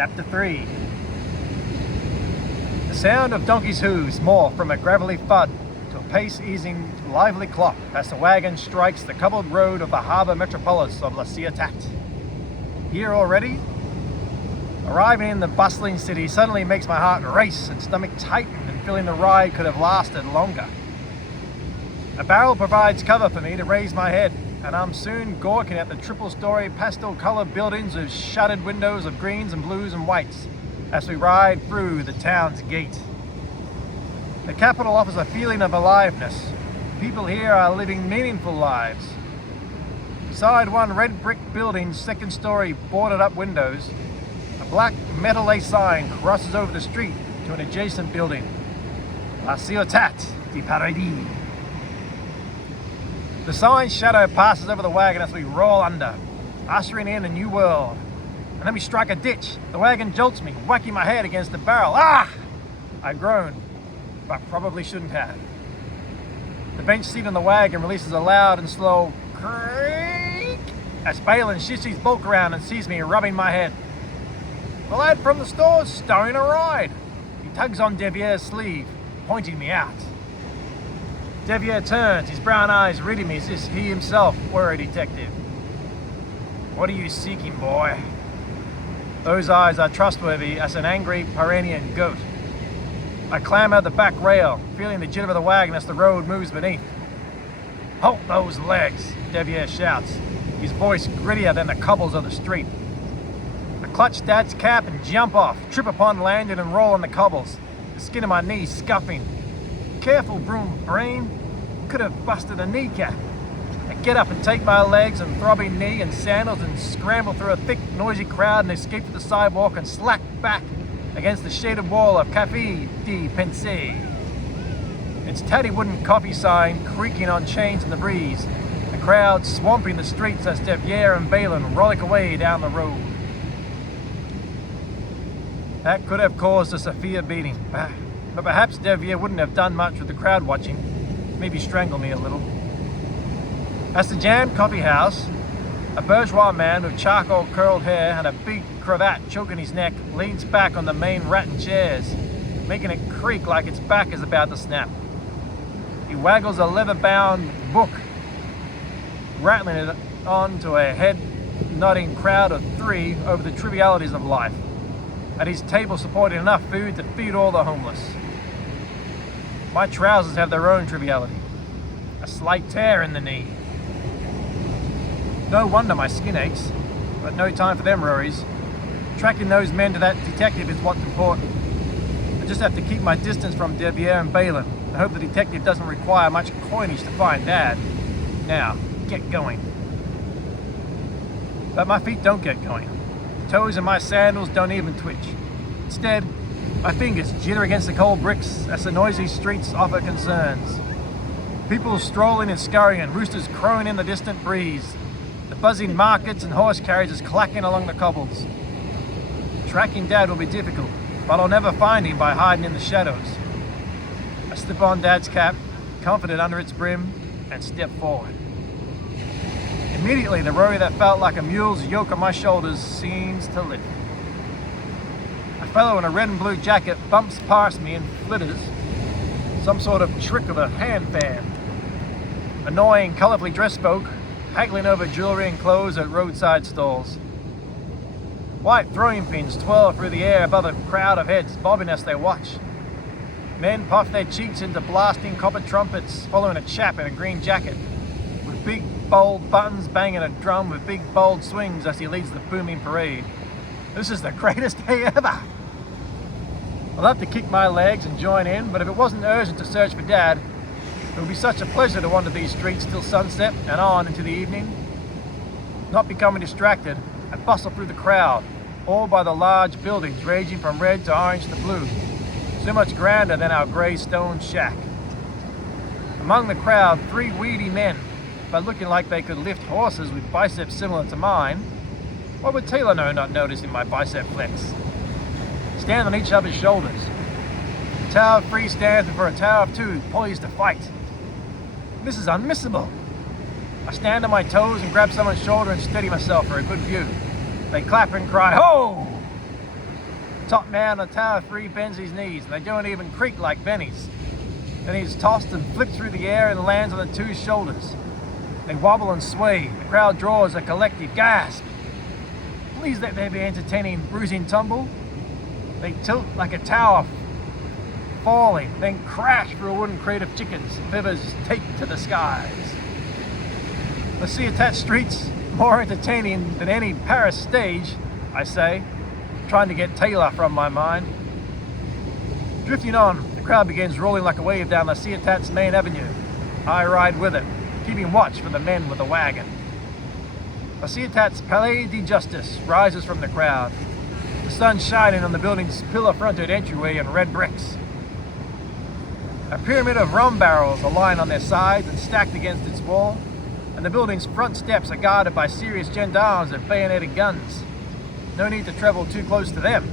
Chapter 3. The sound of donkeys' hooves morph from a gravelly thud to a pace-easing, lively clop as the wagon strikes the cobbled road of the harbour metropolis of La Ciotat. Here already? Arriving in the bustling city suddenly makes my heart race and stomach tighten, and feeling the ride could have lasted longer. A barrel provides cover for me to raise my head, and I'm soon gawking at the triple-story pastel-coloured buildings with shuttered windows of greens and blues and whites as we ride through the town's gate. The capital offers a feeling of aliveness. People here are living meaningful lives. Beside one red brick building's second-story boarded-up windows, a black metal-lace sign crosses over the street to an adjacent building. La Ciotat de Paradis. The sign's shadow passes over the wagon as we roll under, ushering in a new world. And then we strike a ditch. The wagon jolts me, whacking my head against the barrel. Ah! I groan, but probably shouldn't have. The bench seat on the wagon releases a loud and slow creak as Balin shifts his bulk around and sees me rubbing my head. The lad from the store's starting a ride. He tugs on Devier's sleeve, pointing me out. Devier turns, his brown eyes reading me as if he himself were a detective. What are you seeking, boy? Those eyes are trustworthy as an angry Pyrenean goat. I clamber the back rail, feeling the jitter of the wagon as the road moves beneath. Halt those legs, Devier shouts, his voice grittier than the cobbles of the street. I clutch Dad's cap and jump off, trip upon landing and roll on the cobbles, the skin of my knees scuffing. Careful, broom brain. Could have busted a kneecap. I get up and take my legs and throbbing knee and sandals and scramble through a thick, noisy crowd and escape to the sidewalk and slack back against the shaded wall of Café de Pensée. Its tatty wooden coffee sign creaking on chains in the breeze, the crowd swamping the streets as Devier and Balin rollick away down the road. That could have caused a severe beating. But perhaps Devier wouldn't have done much with the crowd watching, maybe strangle me a little. As the jammed coffee house, a bourgeois man with charcoal curled hair and a big cravat choking his neck leans back on the main rattan chairs, making it creak like its back is about to snap. He waggles a leather-bound book, rattling it on to a head-nodding crowd of three over the trivialities of life, at his table supporting enough food to feed all the homeless. My trousers have their own triviality. A slight tear in the knee. No wonder my skin aches, but no time for them worries. Tracking those men to that detective is what's important. I just have to keep my distance from Devier and Balin and hope the detective doesn't require much coinage to find Dad. Now, get going. But my feet don't get going. The toes in my sandals don't even twitch. Instead, my fingers jitter against the cold bricks as the noisy streets offer concerns. People strolling and scurrying, roosters crowing in the distant breeze. The buzzing markets and horse carriages clacking along the cobbles. Tracking Dad will be difficult, but I'll never find him by hiding in the shadows. I slip on Dad's cap, comforted under its brim, and step forward. Immediately, the worry that felt like a mule's yoke on my shoulders seems to lift. A fellow in a red and blue jacket bumps past me and flitters, some sort of trick of a hand fan. Annoying, colourfully dressed folk, haggling over jewellery and clothes at roadside stalls. White throwing pins twirl through the air above a crowd of heads, bobbing as they watch. Men puff their cheeks into blasting copper trumpets, following a chap in a green jacket, with big, bold buttons banging a drum with big, bold swings as he leads the booming parade. This is the greatest day ever! I'd love to kick my legs and join in, but if it wasn't urgent to search for Dad, it would be such a pleasure to wander these streets till sunset and on into the evening. Not becoming distracted, I bustle through the crowd, all by the large buildings ranging from red to orange to blue, so much grander than our grey stone shack. Among the crowd, three weedy men, but looking like they could lift horses with biceps similar to mine. What would Taylor know not noticing my bicep flex? Stand on each other's shoulders. The Tower of Three stands before a Tower of Two, poised to fight. This is unmissable. I stand on my toes and grab someone's shoulder and steady myself for a good view. They clap and cry, "Ho!" top man on the Tower 3 bends his knees, and they don't even creak like Benny's. Then he's tossed and flipped through the air and lands on the two shoulders. They wobble and sway. The crowd draws a collective gasp. Please let there be entertaining bruising tumble. They tilt like a tower falling, then crash through a wooden crate of chickens, feathers taped to the skies. The sea-attached streets, more entertaining than any Paris stage, I say, trying to get Taylor from my mind. Drifting on, the crowd begins rolling like a wave down the sea-attached main avenue. I ride with it, keeping watch for the men with the wagon. The sea-attached Palais de Justice rises from the crowd, the sun shining on the building's pillar-fronted entryway in red bricks. A pyramid of rum barrels are lying on their sides and stacked against its wall, and the building's front steps are guarded by serious gendarmes with bayoneted guns. No need to travel too close to them.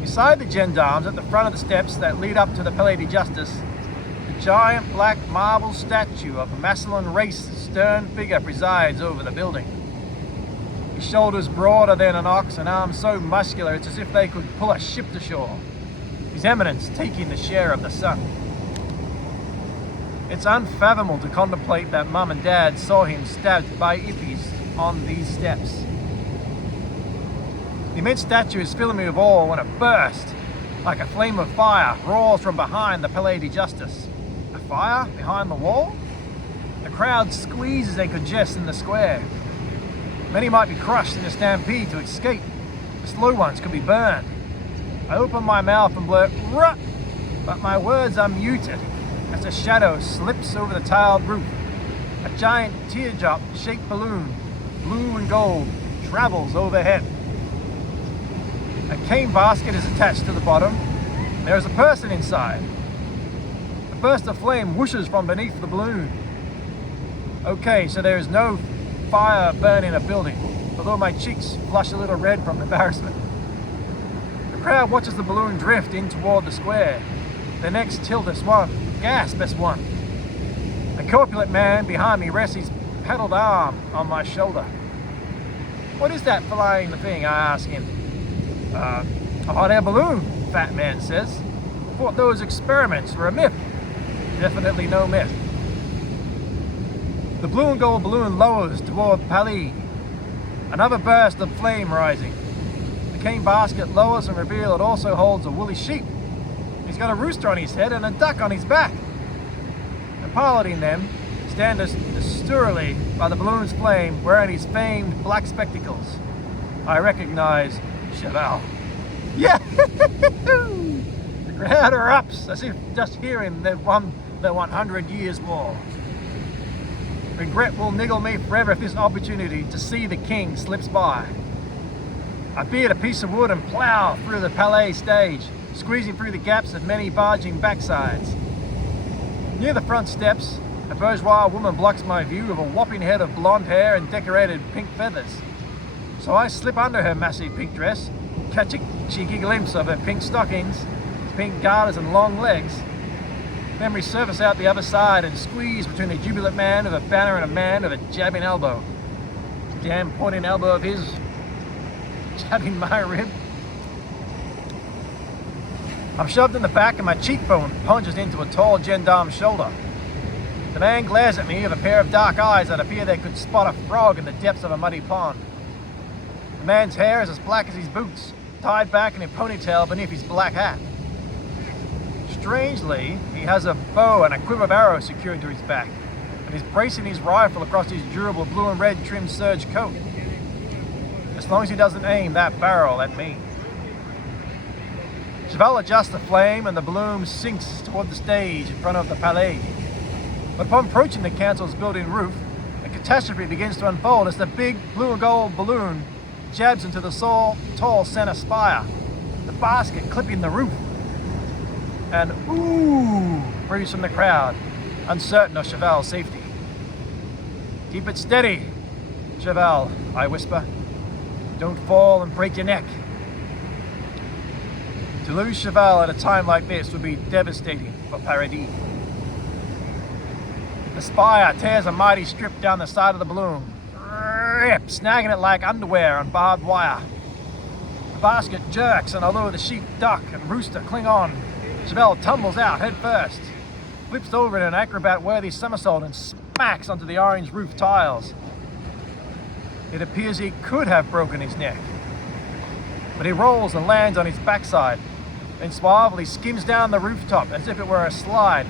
Beside the gendarmes, at the front of the steps that lead up to the Palais de Justice, the giant black marble statue of Massillon Race's stern figure presides over the building. His shoulders broader than an ox and arms so muscular it's as if they could pull a ship to shore. His Eminence taking the share of the sun. It's unfathomable to contemplate that Mum and Dad saw him stabbed by hippies on these steps. The immense statue is filling me with awe when it bursts, like a flame of fire, roars from behind the Palais de Justice. A fire behind the wall? The crowd squeezes and congests in the square. Many might be crushed in a stampede to escape. The slow ones could be burned. I open my mouth and blurt, "Ruh!" but my words are muted as a shadow slips over the tiled roof. A giant teardrop-shaped balloon, blue and gold, travels overhead. A cane basket is attached to the bottom. There is a person inside. A burst of flame whooshes from beneath the balloon. Okay, so there is no fire burning a building, although my cheeks flush a little red from embarrassment. The crowd watches the balloon drift in toward the square. The next tilt as one, gasp as one. A corpulent man behind me rests his paddled arm on my shoulder. "What is that flying thing?" I ask him. A hot air balloon," the fat man says. "Thought those experiments were a myth." Definitely no myth. The blue and gold balloon lowers toward Palais. Another burst of flame rising. The cane basket lowers and reveals it also holds a woolly sheep. He's got a rooster on his head and a duck on his back. And piloting them, stand austerely by the balloon's flame, wearing his famed black spectacles. I recognize Cheval. Yeah! The crowd erupts as if just hearing they've won the 100 Years' War. Regret will niggle me forever if this opportunity to see the king slips by. I beard a piece of wood and plough through the Palais stage, squeezing through the gaps of many barging backsides. Near the front steps, a bourgeois woman blocks my view of a whopping head of blonde hair and decorated pink feathers. So I slip under her massive pink dress, catch a cheeky glimpse of her pink stockings, pink garters and long legs, then resurface out the other side and squeeze between a jubilant man with a banner and a man with a jabbing elbow. Damn pointing elbow of his jabbing my rib. I'm shoved in the back and my cheekbone punches into a tall gendarme's shoulder. The man glares at me with a pair of dark eyes that appear they could spot a frog in the depths of a muddy pond. The man's hair is as black as his boots, tied back in a ponytail beneath his black hat. Strangely, he has a bow and a quiver of arrows secured to his back, and is bracing his rifle across his durable blue and red trimmed serge coat. As long as he doesn't aim that barrel at me. Cheval adjusts the flame and the balloon sinks toward the stage in front of the Palais. But upon approaching the council's building roof, a catastrophe begins to unfold as the big blue and gold balloon jabs into the tall center spire, the basket clipping the roof. And ooh, breathes from the crowd, uncertain of Cheval's safety. "Keep it steady, Cheval," I whisper. "Don't fall and break your neck." To lose Cheval at a time like this would be devastating for Paradis. The spire tears a mighty strip down the side of the balloon, snagging it like underwear on barbed wire. basket jerks, and although the sheep duck and rooster cling on, Cheval tumbles out head first, flips over in an acrobat-worthy somersault and smacks onto the orange roof tiles. It appears he could have broken his neck, but he rolls and lands on his backside, then suavely skims down the rooftop as if it were a slide,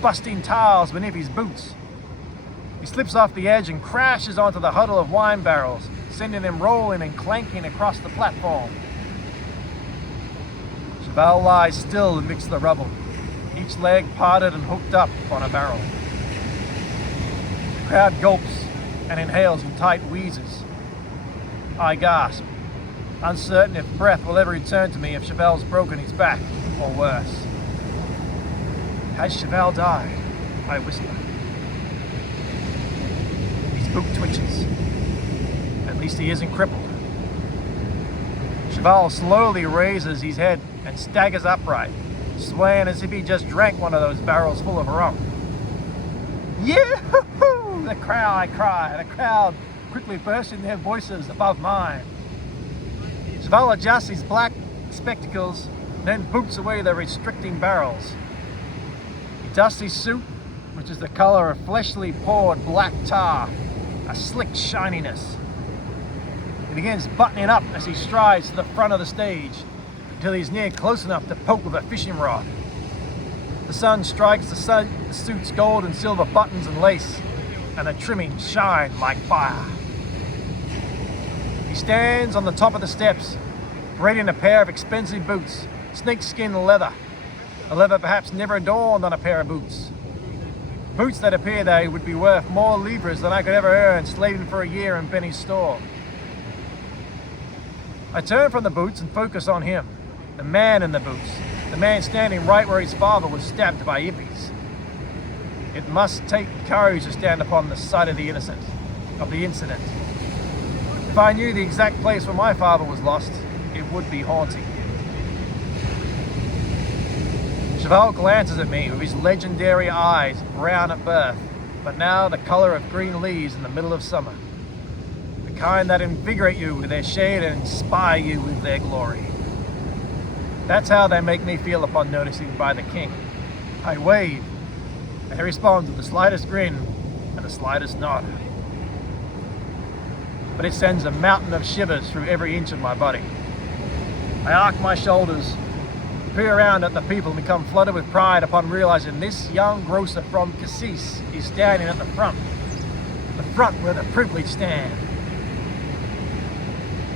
busting tiles beneath his boots. He slips off the edge and crashes onto the huddle of wine barrels, sending them rolling and clanking across the platform. Cheval lies still amidst the rubble, each leg parted and hooked up on a barrel. The crowd gulps and inhales in tight wheezes. I gasp, uncertain if breath will ever return to me if Cheval's broken his back, or worse. Has Cheval died? I whisper. His boot twitches. At least he isn't crippled. Cheval slowly raises his head and staggers upright, swaying as if he just drank one of those barrels full of rum. Yee-hoo-hoo! The crowd, I cry, and the crowd quickly bursts in their voices above mine. Cheval adjusts his black spectacles, then boots away the restricting barrels. He dusts his suit, which is the color of fleshly poured black tar, a slick shininess. He begins buttoning up as he strides to the front of the stage until he's near close enough to poke with a fishing rod. The sun strikes the suit's gold and silver buttons and lace, and the trimmings shine like fire. He stands on the top of the steps, parading a pair of expensive boots, snakeskin leather, a leather perhaps never adorned on a pair of boots. Boots that appear they would be worth more livres than I could ever earn slaving for a year in Benny's store. I turn from the boots and focus on him, the man in the boots, the man standing right where his father was stabbed by hippies. It must take courage to stand upon the side of the innocent, of the incident. If I knew the exact place where my father was lost, it would be haunting. Cheval glances at me with his legendary eyes, brown at birth, but now the color of green leaves in the middle of summer. The kind that invigorate you with their shade and inspire you with their glory. That's how they make me feel upon noticing by the king. I wave, and he responds with the slightest grin and the slightest nod. But it sends a mountain of shivers through every inch of my body. I arc my shoulders, peer around at the people and become flooded with pride upon realizing this young grocer from Cassis is standing at the front where the privileged stand.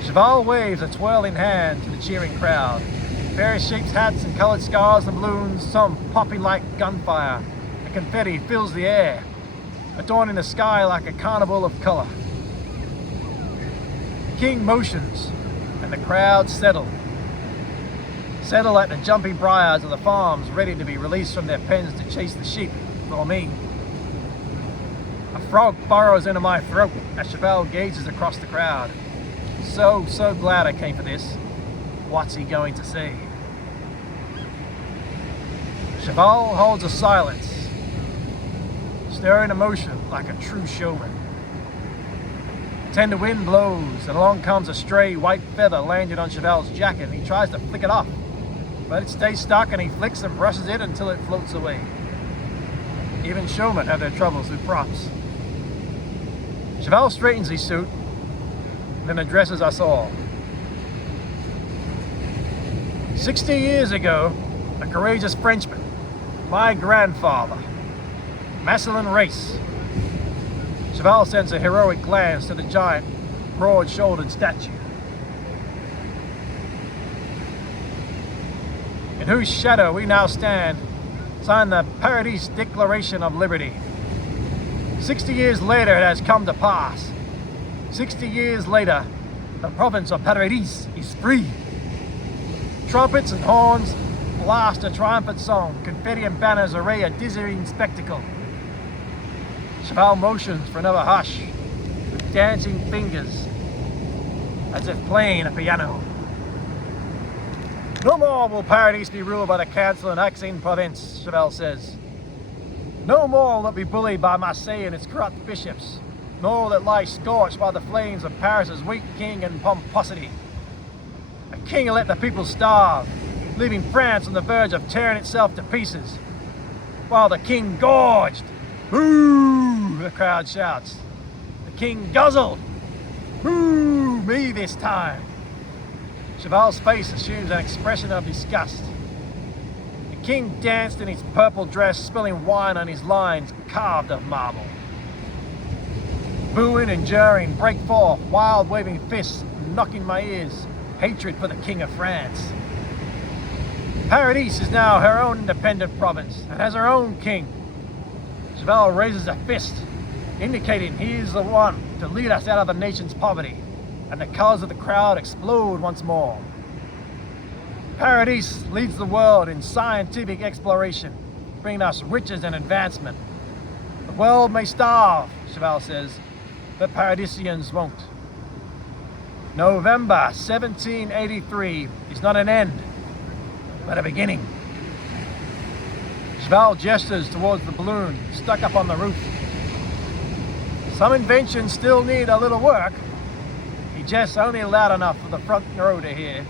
Cheval waves a twirling hand to the cheering crowd. Various shaped hats and colored scarves and balloons, some popping like gunfire. The confetti fills the air, adorning the sky like a carnival of color. The king motions, and the crowd settle like the jumping briars of the farms ready to be released from their pens to chase the sheep for me. A frog burrows into my throat as Cheval gazes across the crowd. So glad I came for this. What's he going to say? Cheval holds a silence, stirring emotion like a true showman. A tender wind blows, and along comes a stray white feather landing on Cheval's jacket, and he tries to flick it off, but it stays stuck, and he flicks and brushes it until it floats away. Even showmen have their troubles with props. Cheval straightens his suit, then addresses us all. 60 years ago, a courageous Frenchman, my grandfather, Marcellin Reiss. Cheval sends a heroic glance to the giant, broad-shouldered statue, in whose shadow we now stand, signed the Paradis Declaration of Liberty. 60 years later, it has come to pass. 60 years later, the province of Paradis is free. Trumpets and horns blast a triumphant song. Confetti and banners array a dizzying spectacle. Cheval motions for another hush, with dancing fingers, as if playing a piano. No more will Paradis be ruled by the Council and Aix-en-Provence, Cheval says. No more will it be bullied by Marseille and its corrupt bishops, nor will it lie scorched by the flames of Paris's weak king and pomposity. A king who let the people starve, leaving France on the verge of tearing itself to pieces. While the king gorged. Boo! The crowd shouts. The king guzzled. Boo! Me this time. Cheval's face assumes an expression of disgust. The king danced in his purple dress, spilling wine on his lines carved of marble. Booing and jeering break forth, wild waving fists knocking my ears, hatred for the king of France. Paradis is now her own independent province and has her own king. Cheval raises a fist, indicating he is the one to lead us out of the nation's poverty, and the colors of the crowd explode once more. Paradis leads the world in scientific exploration, bringing us riches and advancement. The world may starve, Cheval says, but Paradisians won't. November 1783 is not an end, but a beginning. Cheval gestures towards the balloon stuck up on the roof. Some inventions still need a little work. He jests only loud enough for the front row to hear.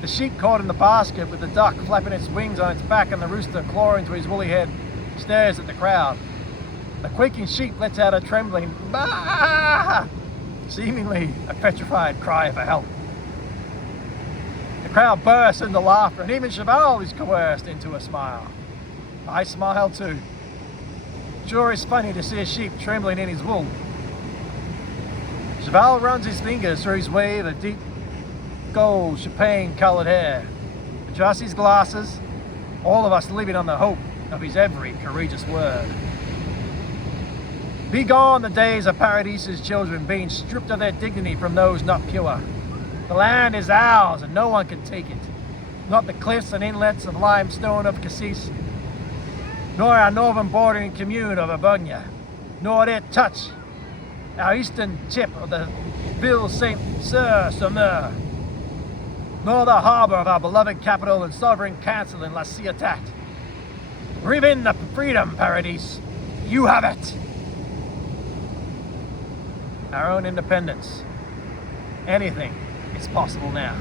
The sheep caught in the basket with the duck flapping its wings on its back and the rooster clawing to his woolly head stares at the crowd. The quaking sheep lets out a trembling "Bah!" seemingly a petrified cry for help. The crowd bursts into laughter, and even Cheval is coerced into a smile. I smile too. Sure is funny to see a sheep trembling in his wool. Cheval runs his fingers through his wave of deep gold champagne-coloured hair, adjusts his glasses, all of us living on the hope of his every courageous word. Be gone the days of Paradis's children being stripped of their dignity from those not pure. The land is ours and no one can take it. Not the cliffs and inlets of limestone of Cassis, nor our northern bordering commune of Auvergne, nor their touch, our eastern tip of the Ville Saint-Sur-Mer, nor the harbour of our beloved capital and sovereign council in La Ciotat. Breathe in the freedom, Paradis. You have it. Our own independence. Anything is possible now.